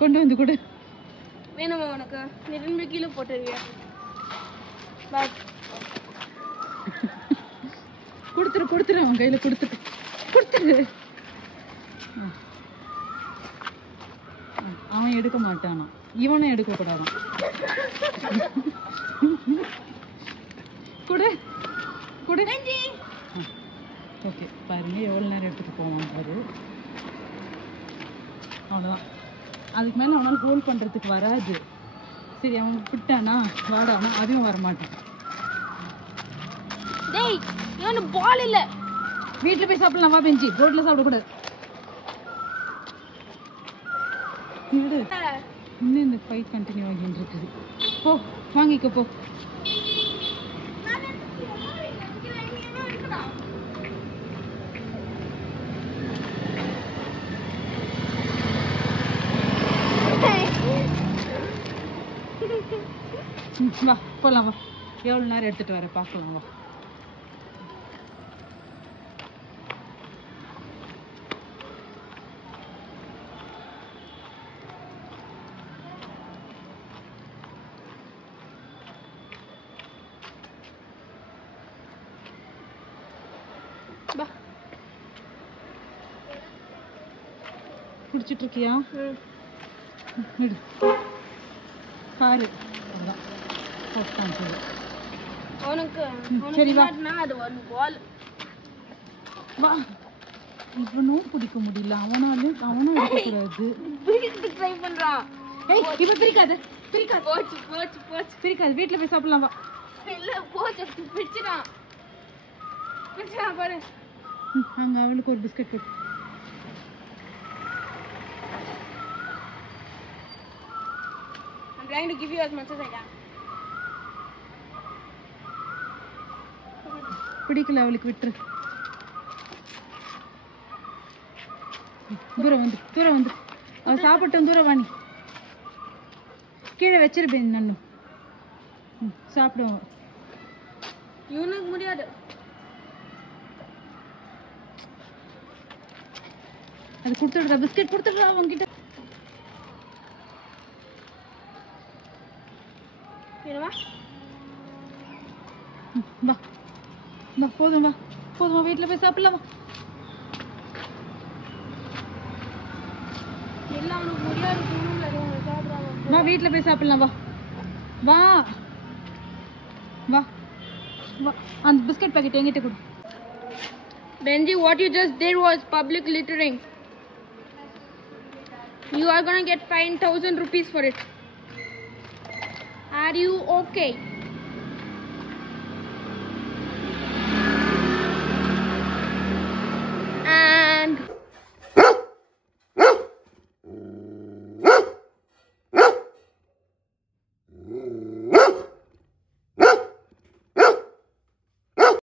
கொண்டு வந்து கொடு. வேணுமா உனக்கு? நீ 2 கிலோ போட்டுருவியா? கொடுத்துரு அவன் கையில கொடுத்துரு. அவன் எடுக்க மாட்டானா, இவனும் எடுக்க கூடாதான். கொடு. ஓகே, பாருங்க எவ்வளவு நேரம் எடுத்துட்டு போவான் பாரு. அவ்வளவுதான், அதுக்கு மேல அவனால ஹோல்ட் பண்றதுக்கு வராது. சரி, அவன் விட்டானா வாடானா அதுவும் வரமாட்டான். டேய், இவனு பால் இல்ல. வீட்டுல போய் சாப்பிடலாம், வா பெஞ்சி. ரோட்ல சாப்பிடக்கூடாது. இன்னும் இந்த ஃபைட் கண்டினியூ ஆகிட்டு இருக்குது. போ, வாங்கிக்கோ போ. வா போலாம், வா. எவ்வளவு நேரம் எடுத்துட்டு வர பாக்கலாம், வா. குடிச்சிட்டு இருக்கியா? விடு, பாரு. உனக்கு சரி வா. அது ஒரு பால். வா, இவனும் குடிக்க முடியல, அவனும் எடுக்கக்கூடாது. ட்ரை பண்றான். ஏய், இவன் பிரிக்காத. போச்சு. வீட்டுல போய் சாப்பிடலாம், வா. இல்ல, போச்சு. பிரிச்சுறான் பாரு. அங்க அவளுக்கு ஒரு பிஸ்கட் கொடு. I'm trying to give you as much as I can. பிடிக்கல அவளுக்கு, விட்டுரு. தூரம் வந்து அவ சாப்பிட்டோம். தூரம் வாணி, கீழே வச்சிருப்பேன் நன்னு. சாப்பிடுவோம். இவனுக்கு முடியாது. அது கொடுத்துடுறா, பிஸ்கட் கொடுத்துடுறா அவன்கிட்ட. வா, போதும், வீட்டுல போய் சாப்பிடலாம், வா. எல்லாம் அவனுக்கு முடியாது. வா, வீட்டுல போய் சாப்பிடலாம், வா. அந்த பிஸ்கட் பாக்கெட் என்கிட்ட கொடு. Benji, what you just did was public littering. You are gonna get fined 1,000 rupees for it. Are you okay?